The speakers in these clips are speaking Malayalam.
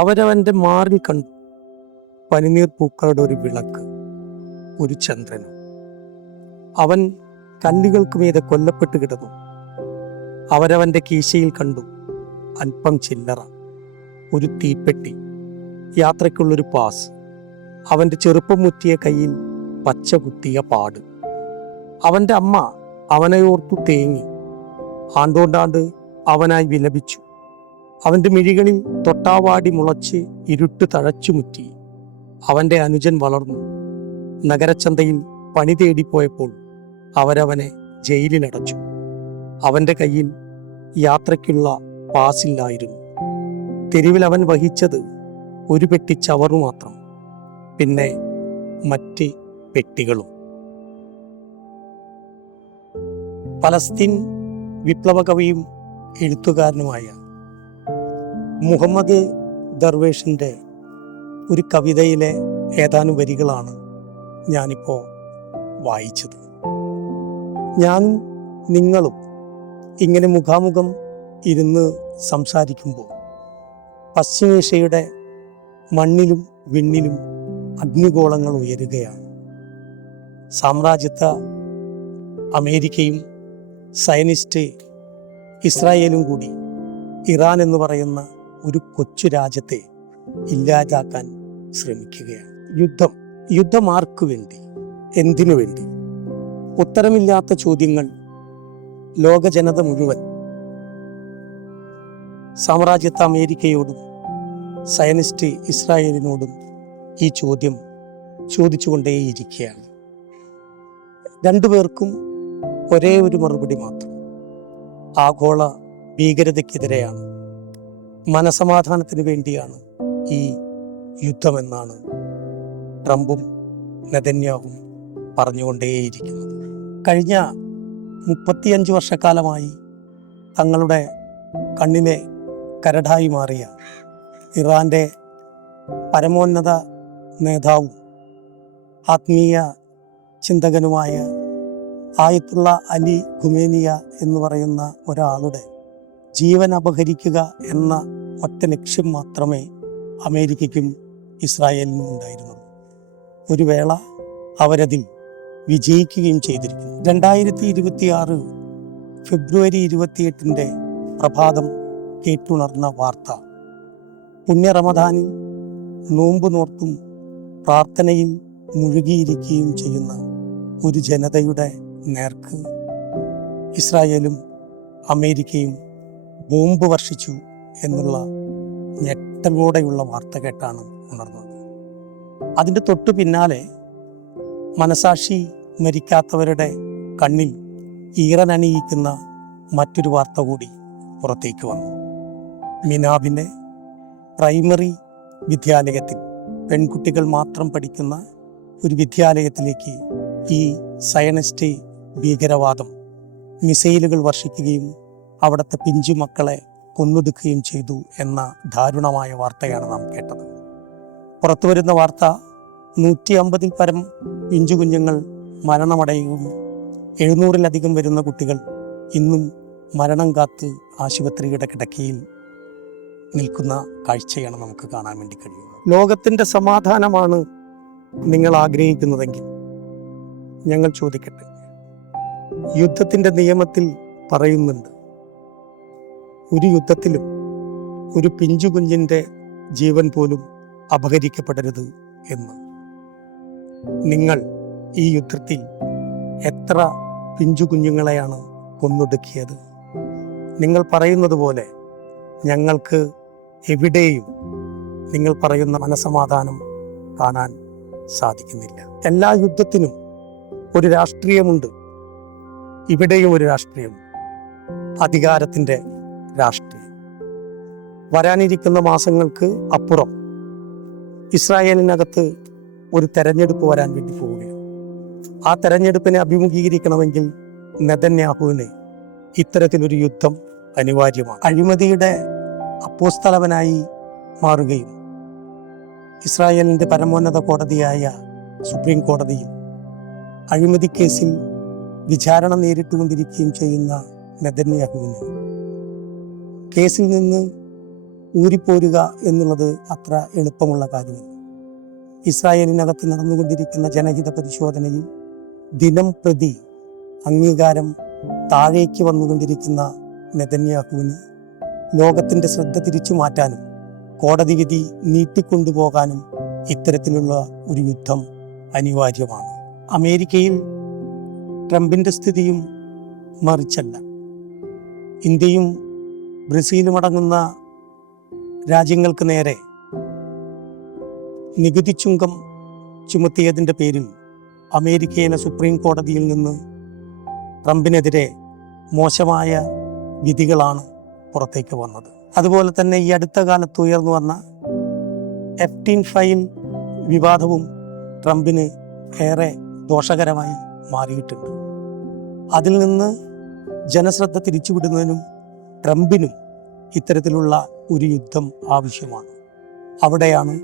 അവരവൻ്റെ മാറിൽ കണ്ടു പനിനീർ പൂക്കളുടെ ഒരു വിളക്ക്, ഒരു ചന്ദ്രനും. അവൻ കല്ലുകൾക്ക് മീതെ കൊല്ലപ്പെട്ട് കിടന്നു. അവരവൻ്റെ കീശയിൽ കണ്ടു അല്പം ചില്ലറ, ഒരു തീപ്പെട്ടി, യാത്രയ്ക്കുള്ളൊരു പാസ്, അവൻ്റെ ചെറുപ്പം മുറ്റിയ കയ്യിൽ പച്ച കുത്തിയ പാട്. അവൻ്റെ അമ്മ അവനെ ഓർത്തു തേങ്ങി, ആണ്ടോണ്ടാണ്ട് അവനായി വിലപിച്ചു. അവൻ്റെ മിഴികളിൽ തൊട്ടാവാടി മുളച്ച് ഇരുട്ട് തഴച്ചുമുറ്റി. അവൻ്റെ അനുജൻ വളർന്നു. നഗരച്ചന്തയിൽ പണി തേടിപ്പോയപ്പോൾ അവരവനെ ജയിലിലടച്ചു. അവൻ്റെ കയ്യിൽ യാത്രയ്ക്കുള്ള പാസില്ലായിരുന്നു. തെരുവിൽ അവൻ വഹിച്ചത് ഒരു പെട്ടി ചവറു മാത്രം, പിന്നെ മറ്റ് പെട്ടികളും. പലസ്തീൻ വിപ്ലവ കവിയും എഴുത്തുകാരനുമായ മുഹമ്മദ് ദർവേഷിൻ്റെ ഒരു കവിതയിലെ ഏതാനും വരികളാണ് ഞാനിപ്പോൾ വായിച്ചത്. ഞാനും നിങ്ങളും ഇങ്ങനെ മുഖാമുഖം ഇരുന്ന് സംസാരിക്കുമ്പോൾ പശ്ചിമേഷ്യയുടെ മണ്ണിലും വിണ്ണിലും അഗ്നിഗോളങ്ങൾ ഉയരുകയാണ്. സാമ്രാജ്യത്വ അമേരിക്കയും സയനിസ്റ്റ് ഇസ്രായേലും കൂടി ഇറാൻ എന്ന് പറയുന്ന ഒരു കൊച്ചു രാജ്യത്തെ ഇല്ലാതാക്കാൻ ശ്രമിക്കുകയാണ്. യുദ്ധം ആർക്കു വേണ്ടി, എന്തിനു വേണ്ടി? ഉത്തരമില്ലാത്ത ചോദ്യങ്ങൾ ലോക ജനത മുഴുവൻ സാമ്രാജ്യത്വ അമേരിക്കയോടും സയനിസ്റ്റ് ഇസ്രായേലിനോടും ഈ ചോദ്യം ചോദിച്ചുകൊണ്ടേയിരിക്കുകയാണ്. രണ്ടുപേർക്കും ഒരേ ഒരു മറുപടി മാത്രം: ആഗോള ഭീകരതയ്ക്കെതിരെയാണ്, മനസമാധാനത്തിന് വേണ്ടിയാണ് ഈ യുദ്ധമെന്നാണ് ട്രംപും നെതന്യാഹുവും പറഞ്ഞുകൊണ്ടേയിരിക്കുന്നത്. കഴിഞ്ഞ 35 വർഷക്കാലമായി തങ്ങളുടെ കണ്ണിലെ കരടായി മാറിയ ഇറാൻ്റെ പരമോന്നത നേതാവും ആത്മീയ ചിന്തകനുമായ ആയത്തുള്ള അലി ഖുമേനിയ എന്ന് പറയുന്ന ഒരാളുടെ ജീവൻ അപഹരിക്കുക എന്ന ഒറ്റ ലക്ഷ്യം മാത്രമേ അമേരിക്കയ്ക്കും ഇസ്രായേലിനും ഉണ്ടായിരുന്നുള്ളൂ. ഒരു വേള അവരതിൽ വിജയിക്കുകയും ചെയ്തിരിക്കുന്നു. 2026 ഫെബ്രുവരി 28 പ്രഭാതം കേട്ടുണർന്ന വാർത്ത, പുണ്യ റമദാനിൽ നോമ്പ് നോർത്തും പ്രാർത്ഥനയിൽ മുഴുകിയിരിക്കുകയും ചെയ്യുന്ന ഒരു ജനതയുടെ നേർക്ക് ഇസ്രായേലും അമേരിക്കയും ബോംബ് വർഷിച്ചു എന്നുള്ള ഞെട്ടലോടെയുള്ള വാർത്ത കേട്ടാണ് ഉണർന്നത്. അതിൻ്റെ തൊട്ടു പിന്നാലെ മനസാക്ഷി മരിക്കാത്തവരുടെ കണ്ണിൽ ഈറനണിയിക്കുന്ന മറ്റൊരു വാർത്ത കൂടി പുറത്തേക്ക് വന്നു. മിനാബിൻ്റെ പ്രൈമറി വിദ്യാലയത്തിൽ, പെൺകുട്ടികൾ മാത്രം പഠിക്കുന്ന ഒരു വിദ്യാലയത്തിലേക്ക് ഈ സയനിസ്റ്റ് ഭീകരവാദം മിസൈലുകൾ വർഷിക്കുകയും അവിടുത്തെ പിഞ്ചു മക്കളെ കൊന്നൊടുക്കുകയും ചെയ്തു എന്ന ദാരുണമായ വാർത്തയാണ് നാം കേട്ടത്. പുറത്തു വരുന്ന വാർത്ത 150-ൽ പരം പിഞ്ചു കുഞ്ഞുങ്ങൾ മരണമടയുകയും 700-ലധികം വരുന്ന കുട്ടികൾ ഇന്നും മരണം കാത്ത് ആശുപത്രിയുടെ കിടക്കയിൽ നിൽക്കുന്ന കാഴ്ചയാണ് നമുക്ക് കാണാൻ വേണ്ടി കഴിയുന്നത്. ലോകത്തിൻ്റെ സമാധാനമാണ് നിങ്ങൾ ആഗ്രഹിക്കുന്നതെങ്കിൽ ഞങ്ങൾ ചോദിക്കട്ടെ, യുദ്ധത്തിൻ്റെ നിയമത്തിൽ പറയുന്നുണ്ട് ഒരു യുദ്ധത്തിലും ഒരു പിഞ്ചു കുഞ്ഞിൻ്റെ ജീവൻ പോലും അപഹരിക്കപ്പെടരുത് എന്ന്. നിങ്ങൾ ഈ യുദ്ധത്തിൽ എത്ര പിഞ്ചു കുഞ്ഞുങ്ങളെയാണ് കൊന്നൊടുക്കിയത്? നിങ്ങൾ പറയുന്നത് പോലെ ഞങ്ങൾക്ക് എവിടെയും നിങ്ങൾ പറയുന്ന മനസമാധാനം കാണാൻ സാധിക്കുന്നില്ല. എല്ലാ യുദ്ധത്തിനും ഒരു രാഷ്ട്രീയമുണ്ട്. ഇവിടെയും ഒരു രാഷ്ട്രീയം, അധികാരത്തിൻ്റെ രാഷ്ട്രീയം. വരാനിരിക്കുന്ന മാസങ്ങൾക്ക് അപ്പുറം ഇസ്രായേലിനകത്ത് ഒരു തെരഞ്ഞെടുപ്പ് വരാൻ വേണ്ടി പോവുകയാണ്. ആ തെരഞ്ഞെടുപ്പിനെ അഭിമുഖീകരിക്കണമെങ്കിൽ നെതന്യാഹുവിന് ഇത്തരത്തിലൊരു യുദ്ധം അനിവാര്യമാണ്. അഴിമതിയുടെ അപ്പോസ്തലവനായി മാറുകയും ഇസ്രായേലിൻ്റെ പരമോന്നത കോടതിയായ സുപ്രീം കോടതിയിൽ അഴിമതി കേസിൽ വിചാരണ നേരിട്ടുകൊണ്ടിരിക്കുകയും ചെയ്യുന്ന നെതന്യാഹുവിന് കേസിൽ നിന്ന് ഊരിപ്പോരുക എന്നുള്ളത് അത്ര എളുപ്പമുള്ള കാര്യമല്ല. ഇസ്രായേലിനകത്ത് നടന്നുകൊണ്ടിരിക്കുന്ന ജനഹിത പരിശോധനയിൽ ദിനം പ്രതി അംഗീകാരം താഴേക്ക് വന്നുകൊണ്ടിരിക്കുന്ന നെതന്യാഹുവിന് ലോകത്തിൻ്റെ ശ്രദ്ധ തിരിച്ചു മാറ്റാനും കോടതി വിധി നീട്ടിക്കൊണ്ടുപോകാനും ഇത്തരത്തിലുള്ള ഒരു യുദ്ധം അനിവാര്യമാണ്. അമേരിക്കയിൽ ട്രംപിൻ്റെ സ്ഥിതിയും മറിച്ചല്ല. ഇന്ത്യയും ബ്രസീലും അടങ്ങുന്ന രാജ്യങ്ങൾക്ക് നേരെ നികുതി ചുങ്കം ചുമത്തിയതിൻ്റെ പേരിൽ അമേരിക്കയിലെ സുപ്രീം കോടതിയിൽ നിന്ന് ട്രംപിനെതിരെ മോശമായ വിധികളാണ് പുറത്തേക്ക് വന്നത്. അതുപോലെ തന്നെ ഈ അടുത്ത കാലത്ത് ഉയർന്നു വന്ന എഫ്റ്റീൻ ഫൈൽ വിവാദവും ട്രംപിന് ഏറെ ദോഷകരമായി മാറിയിട്ടുണ്ട്. അതിൽ നിന്ന് ജനശ്രദ്ധ തിരിച്ചുവിടുന്നതിനും ട്രംപിനും ഇത്തരത്തിലുള്ള ഒരു യുദ്ധം ആവശ്യമാണ്. അവിടെയാണ്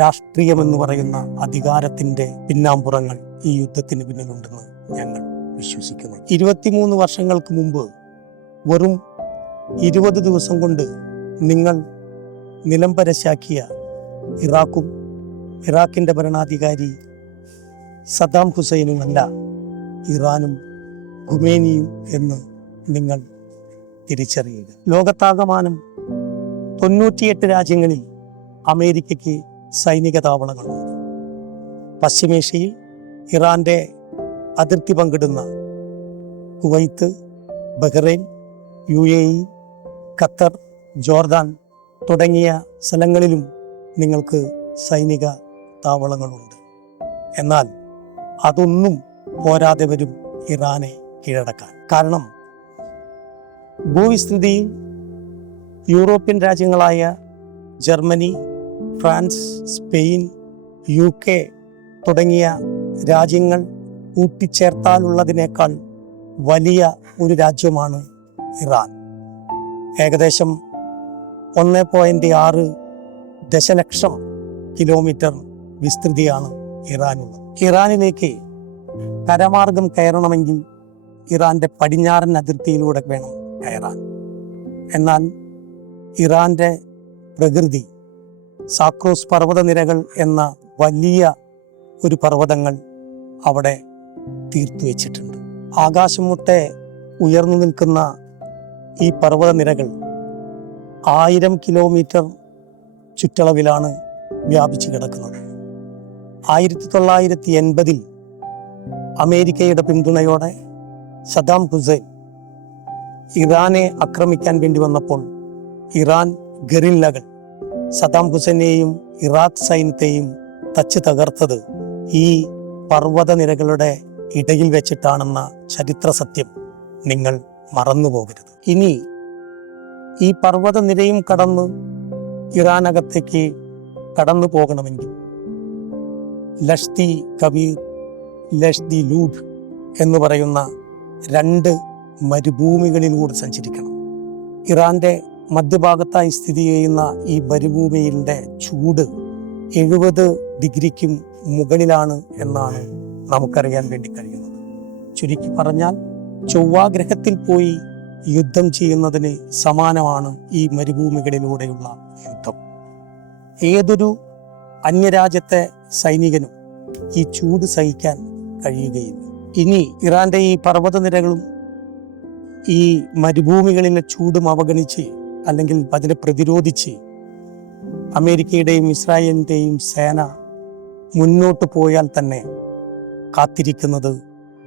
രാഷ്ട്രീയമെന്ന് പറയുന്ന അധികാരത്തിൻ്റെ പിന്നാമ്പുറങ്ങൾ ഈ യുദ്ധത്തിന് പിന്നിലുണ്ടെന്ന് ഞങ്ങൾ വിശ്വസിക്കുന്നു. 23 വർഷങ്ങൾക്ക് മുമ്പ് വെറും 20 ദിവസം കൊണ്ട് നിങ്ങൾ നിലംപരശാക്കിയ ഇറാഖും ഇറാഖിൻ്റെ ഭരണാധികാരി സദ്ദാം ഹുസൈനുമല്ല ഇറാനും ഖുമേനിയും എന്ന് നിങ്ങൾ തിരിച്ചറിയുക. ലോകത്താകമാനം 98 രാജ്യങ്ങളിൽ അമേരിക്കയ്ക്ക് സൈനിക താവളങ്ങളുണ്ട്. പശ്ചിമേഷ്യയിൽ ഇറാൻ്റെ അതിർത്തി പങ്കിടുന്ന Kuwait, Bahrain, UAE, Qatar, Jordan തുടങ്ങിയ സ്ഥലങ്ങളിലും നിങ്ങൾക്ക് സൈനിക താവളങ്ങളുണ്ട്. എന്നാൽ അതൊന്നും പോരാതെ വരും ഇറാനെ കീഴടക്കാൻ. കാരണം ഭൂവിസ്തൃതിയിൽ യൂറോപ്യൻ രാജ്യങ്ങളായ ജർമ്മനി, ഫ്രാൻസ്, സ്പെയിൻ, UK തുടങ്ങിയ രാജ്യങ്ങൾ കൂട്ടിച്ചേർത്താലുള്ളതിനേക്കാൾ വലിയ ഒരു രാജ്യമാണ് ഇറാൻ. ഏകദേശം 1.6 ദശലക്ഷം കിലോമീറ്റർ വിസ്തൃതിയാണ് ഇറാനുള്ളത്. ഇറാനിലേക്ക് കരമാർഗം കയറണമെങ്കിൽ ഇറാൻ്റെ പടിഞ്ഞാറൻ അതിർത്തിയിലൂടെ വേണം കയറാൻ. എന്നാൽ ഇറാൻ്റെ പ്രകൃതി സാക്രോസ് പർവ്വതനിരകൾ എന്ന വലിയ ഒരു പർവ്വതങ്ങൾ അവിടെ തീർത്തു വച്ചിട്ടുണ്ട്. ആകാശം മുട്ടെ ഉയർന്നു നിൽക്കുന്ന ഈ പർവ്വതനിരകൾ 1000 കിലോമീറ്റർ ചുറ്റളവിലാണ് വ്യാപിച്ചു കിടക്കുന്നത്. 1980 അമേരിക്കയുടെ പിന്തുണയോടെ സദ്ദാം ഹുസൈൻ ഇറാനെ ആക്രമിക്കാൻ വേണ്ടി വന്നപ്പോൾ ഇറാൻ ഗറില്ലകൾ സദ്ദാം ഹുസൈനെയും ഇറാഖ് സൈന്യത്തെയും തച്ച് തകർത്തത് ഈ പർവ്വതനിരകളുടെ ഇടയിൽ വെച്ചിട്ടാണെന്ന ചരിത്ര സത്യം നിങ്ങൾ മറന്നുപോകരുത്. ഇനി ഈ പർവ്വതനിരയും കടന്ന് ഇറാനകത്തേക്ക് കടന്നു പോകണമെങ്കിൽ ലഷ്തി കബീർ, ലഷ്തി ലൂഡ് എന്ന് പറയുന്ന 2 മരുഭൂമികളിലൂടെ സഞ്ചരിക്കണം. ഇറാൻ്റെ മധ്യഭാഗത്തായി സ്ഥിതി ചെയ്യുന്ന ഈ മരുഭൂമിയുടെ ചൂട് 70 ഡിഗ്രിക്കും മുകളിലാണ് എന്നാണ് നമുക്കറിയാൻ വേണ്ടി കഴിയുന്നത്. ചുരുക്കി പറഞ്ഞാൽ ചൊവ്വാഗ്രഹത്തിൽ പോയി യുദ്ധം ചെയ്യുന്നതിന് സമാനമാണ് ഈ മരുഭൂമികളിലൂടെയുള്ള യുദ്ധം. ഏതൊരു അന്യരാജ്യത്തെ സൈനികനും ഈ ചൂട് സഹിക്കാൻ കഴിയുകയില്ല. ഇനി ഇറാൻ്റെ ഈ പർവ്വതനിരകളും ഈ മരുഭൂമികളിലെ ചൂടും അവഗണിച്ച് അല്ലെങ്കിൽ അതിനെ പ്രതിരോധിച്ച് അമേരിക്കയുടെയും ഇസ്രായേലിൻ്റെയും സേന മുന്നോട്ട് പോയാൽ തന്നെ കാത്തിരിക്കുന്നത്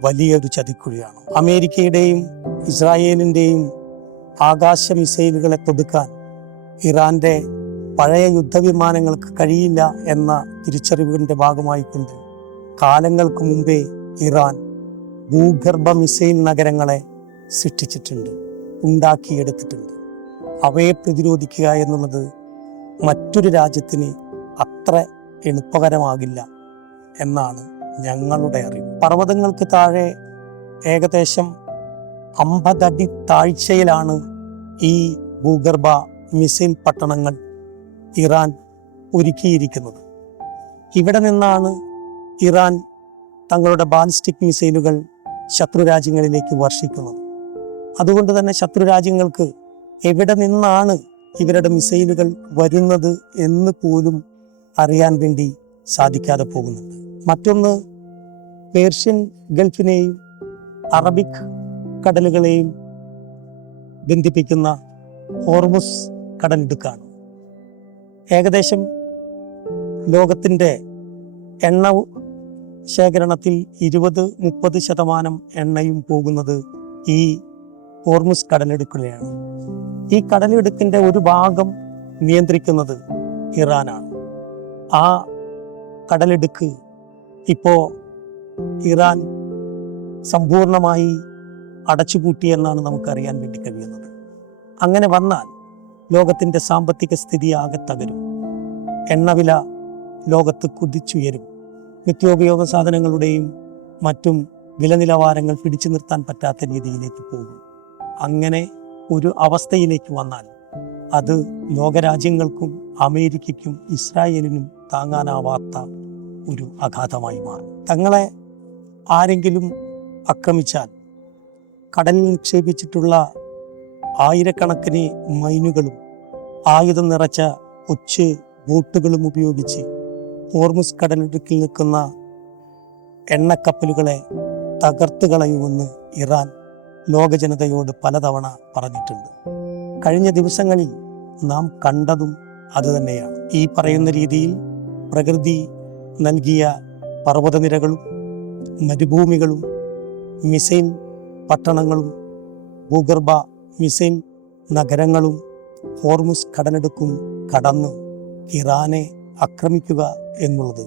വലിയൊരു ചതിക്കുഴിയാണ്. അമേരിക്കയുടെയും ഇസ്രായേലിൻ്റെയും ആകാശ മിസൈലുകളെ തൊടുക്കാൻ ഇറാൻ്റെ പഴയ യുദ്ധവിമാനങ്ങൾക്ക് കഴിയില്ല എന്ന തിരിച്ചറിവിൻ്റെ ഭാഗമായിക്കൊണ്ട് കാലങ്ങൾക്ക് മുമ്പേ ഇറാൻ ഭൂഗർഭ മിസൈൽ നഗരങ്ങളെ സൃഷ്ടിച്ചിട്ടുണ്ട്, ഉണ്ടാക്കിയെടുത്തിട്ടുണ്ട്. അവയെ പ്രതിരോധിക്കുക എന്നുള്ളത് മറ്റൊരു രാജ്യത്തിന് അത്ര എളുപ്പകരമാകില്ല എന്നാണ് ഞങ്ങളുടെ അറിവ്. പർവ്വതങ്ങൾക്ക് താഴെ ഏകദേശം 50 അടി താഴ്ചയിലാണ് ഈ ഭൂഗർഭ മിസൈൽ പട്ടണങ്ങൾ ഇറാൻ ഒരുക്കിയിരിക്കുന്നത്. ഇവിടെ നിന്നാണ് ഇറാൻ തങ്ങളുടെ ബാലിസ്റ്റിക് മിസൈലുകൾ ശത്രുരാജ്യങ്ങളിലേക്ക് വർഷിക്കുന്നത്. അതുകൊണ്ട് തന്നെ ശത്രുരാജ്യങ്ങൾക്ക് എവിടെ നിന്നാണ് ഇവരുടെ മിസൈലുകൾ വരുന്നത് എന്ന് പോലും അറിയാൻ വേണ്ടി സാധിക്കാതെ പോകുന്നുണ്ട്. മറ്റൊന്ന്, പേർഷ്യൻ ഗൾഫിനെയും അറബിക് കടലുകളെയും ബന്ധിപ്പിക്കുന്ന ഹോർമുസ് കടലിടുക്കാണ്. ഏകദേശം ലോകത്തിൻ്റെ എണ്ണ ശേഖരണത്തിൽ 20-30% എണ്ണയും പോകുന്നത് ഈ ഹോർമുസ് കടലിടുക്കിലാണ്. ഈ കടലിടുക്കിൻ്റെ ഒരു ഭാഗം നിയന്ത്രിക്കുന്നത് ഇറാനാണ്. ആ കടലിടുക്ക് ഇപ്പോൾ ഇറാൻ സമ്പൂർണമായി അടച്ചുപൂട്ടിയെന്നാണ് നമുക്കറിയാൻ വേണ്ടി കഴിയുന്നത്. അങ്ങനെ വന്നാൽ ലോകത്തിൻ്റെ സാമ്പത്തിക സ്ഥിതി ആകെ തകരും. എണ്ണവില ലോകത്ത് കുതിച്ചുയരും. നിത്യോപയോഗ സാധനങ്ങളുടെയും മറ്റും വില നിലവാരങ്ങൾ പിടിച്ചു നിർത്താൻ പറ്റാത്ത രീതിയിലേക്ക് പോകും. അങ്ങനെ ഒരു അവസ്ഥയിലേക്ക് വന്നാൽ അത് ലോകരാജ്യങ്ങൾക്കും അമേരിക്കയ്ക്കും ഇസ്രായേലിനും താങ്ങാനാവാത്ത ഒരു ആഘാതമായി മാറും. തങ്ങളെ ആരെങ്കിലും ആക്രമിച്ചാൽ കടലിൽ നിക്ഷേപിച്ചിട്ടുള്ള ആയിരക്കണക്കിന് മൈനുകളും ആയുധം നിറച്ച കൊച്ചു ബോട്ടുകളും ഉപയോഗിച്ച് ഹോർമുസ് കടലിടുക്കിൽ നിൽക്കുന്ന എണ്ണക്കപ്പലുകളെ തകർത്ത് കളയുമെന്ന് ഇറാൻ ലോക ജനതയോട് പലതവണ പറഞ്ഞിട്ടുണ്ട്. കഴിഞ്ഞ ദിവസങ്ങളിൽ നാം കണ്ടതും അതുതന്നെയാണ്. ഈ പറയുന്ന രീതിയിൽ പ്രകൃതി നൽകിയ പർവ്വതനിരകളും മരുഭൂമികളും മിസൈൽ പട്ടണങ്ങളും ഭൂഗർഭ മിസൈൽ നഗരങ്ങളും ഹോർമുസ് കടലിടുക്കും കടന്ന് ഇറാനെ ആക്രമിക്കുക എന്നുള്ളത്,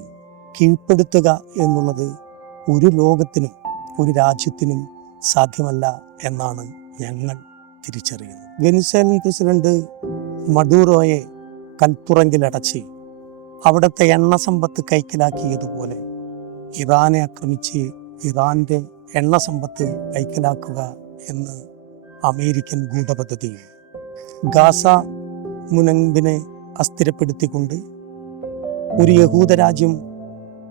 കീഴ്പ്പെടുത്തുക എന്നുള്ളത് ഒരു ലോകത്തിനും ഒരു രാജ്യത്തിനും സാധ്യമല്ല എന്നാണ് ഞങ്ങൾ തിരിച്ചറിയുന്നത്. വെനിസ്വേലൻ പ്രസിഡന്റ് മഡൂറോയെ കൽത്തുറങ്കിലടച്ച് അവിടുത്തെ എണ്ണ സമ്പത്ത് കൈക്കലാക്കിയതുപോലെ ഇറാനെ ആക്രമിച്ച് ഇറാൻ്റെ എണ്ണ സമ്പത്ത് കൈക്കലാക്കുക എന്ന് അമേരിക്കൻ ഗൂഢപദ്ധതി. ഗാസ മുനമ്പിനെ അസ്ഥിരപ്പെടുത്തിക്കൊണ്ട് ഒരു യഹൂദ രാജ്യം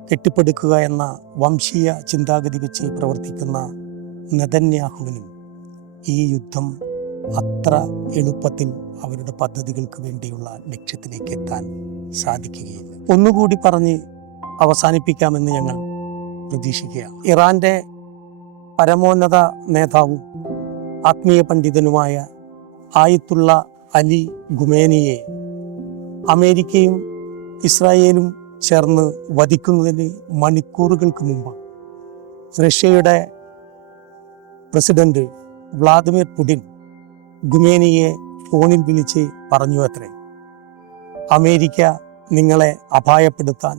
കെട്ടിപ്പടുക്കുക എന്ന വംശീയ ചിന്താഗതി വെച്ച് പ്രവർത്തിക്കുന്ന നെതന്യാഹുവിനും ഈ യുദ്ധം അത്ര എളുപ്പത്തിൽ അവരുടെ പദ്ധതികൾക്ക് വേണ്ടിയുള്ള ലക്ഷ്യത്തിലേക്ക് എത്താൻ സാധിക്കുകയില്ല. ഒന്നുകൂടി പറഞ്ഞ് അവസാനിപ്പിക്കാമെന്ന് ഞങ്ങൾ പ്രതീക്ഷിക്കുക. ഇറാൻ്റെ പരമോന്നത നേതാവും ആത്മീയ പണ്ഡിതനുമായ ആയത്തുള്ള അലി ഖുമേനിയെ അമേരിക്കയും ഇസ്രായേലും ചേർന്ന് വധിക്കുന്നതിന് മണിക്കൂറുകൾക്ക് മുമ്പ് റഷ്യയുടെ പ്രസിഡന്റ് വ്ളാദിമിർ പുടിൻ ഖുമേനിയെ ഫോണിൽ വിളിച്ച് പറഞ്ഞു അത്രേ, അമേരിക്ക നിങ്ങളെ അപായപ്പെടുത്താൻ,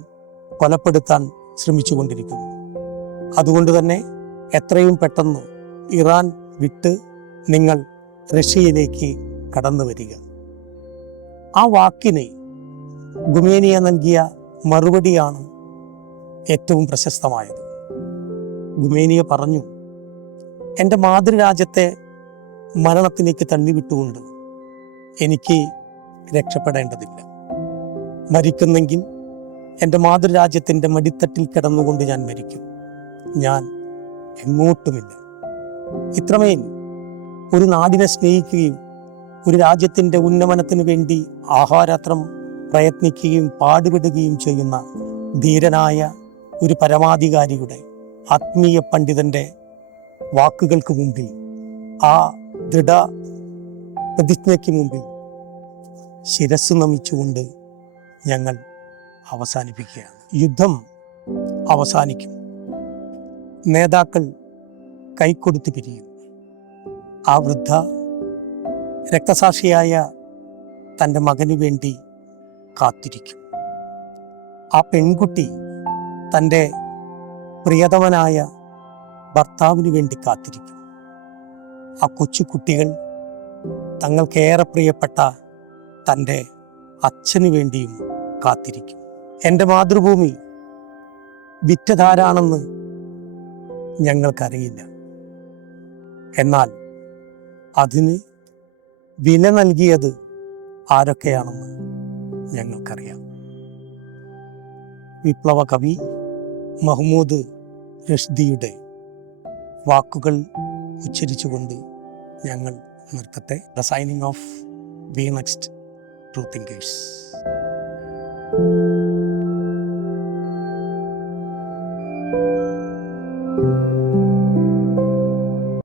കൊലപ്പെടുത്താൻ ശ്രമിച്ചുകൊണ്ടിരിക്കുന്നു. അതുകൊണ്ട് തന്നെ എത്രയും പെട്ടെന്ന് ഇറാൻ വിട്ട് നിങ്ങൾ റഷ്യയിലേക്ക് കടന്നു വരിക. ആ വാക്കിന് ഖുമേനിയ നൽകിയ മറുപടിയാണ് ഏറ്റവും പ്രശസ്തമായത്. ഖുമേനിയ പറഞ്ഞു, എൻ്റെ മാതൃരാജ്യത്തെ മരണത്തിലേക്ക് തള്ളിവിട്ടുകൊണ്ട് എനിക്ക് രക്ഷപ്പെടേണ്ടതില്ല. മരിക്കുന്നെങ്കിൽ എൻ്റെ മാതൃരാജ്യത്തിൻ്റെ മടിത്തട്ടിൽ കിടന്നുകൊണ്ട് ഞാൻ മരിക്കും. ഞാൻ എങ്ങോട്ടുമില്ല. ഇത്രമേൽ ഒരു നാടിനെ സ്നേഹിക്കുകയും ഒരു രാജ്യത്തിൻ്റെ ഉന്നമനത്തിനു വേണ്ടി ആഹാരാത്രം പ്രയത്നിക്കുകയും പാടുപെടുകയും ചെയ്യുന്ന ധീരനായ ഒരു പരമാധികാരിയുടെ ആത്മീയ പണ്ഡിതൻ്റെ വാക്കുകൾക്ക് മുമ്പിൽ, ആ ദൃഢ പ്രതിജ്ഞയ്ക്ക് മുമ്പിൽ ശിരസ് നമിച്ചുകൊണ്ട് ഞങ്ങൾ അവസാനിപ്പിക്കുകയാണ്. യുദ്ധം അവസാനിക്കും. നേതാക്കൾ കൈക്കൊടുത്ത് പിരിയും. ആ വൃദ്ധ രക്തസാക്ഷിയായ തൻ്റെ മകന് വേണ്ടി കാത്തിരിക്കും. ആ പെൺകുട്ടി തൻ്റെ പ്രിയതമനായ ഭർത്താവിന് വേണ്ടി കാത്തിരിക്കും. ആ കൊച്ചു കുട്ടികൾ തങ്ങൾക്കേറെ പ്രിയപ്പെട്ട തൻ്റെ അച്ഛന് വേണ്ടിയും കാത്തിരിക്കും. എൻ്റെ മാതൃഭൂമി വിറ്റതാരാണെന്ന് ഞങ്ങൾക്കറിയില്ല. എന്നാൽ അതിന് വില നൽകിയത് ആരൊക്കെയാണെന്ന് ഞങ്ങൾക്കറിയാം. വിപ്ലവ കവി മഹ്മൂദ് റഷ്ദിയുടെ വാക്കുകൾ ഉച്ചരിച്ചുകൊണ്ട് ഞങ്ങൾ നിർത്തട്ടെ. The signing off we next true thinkers. thank you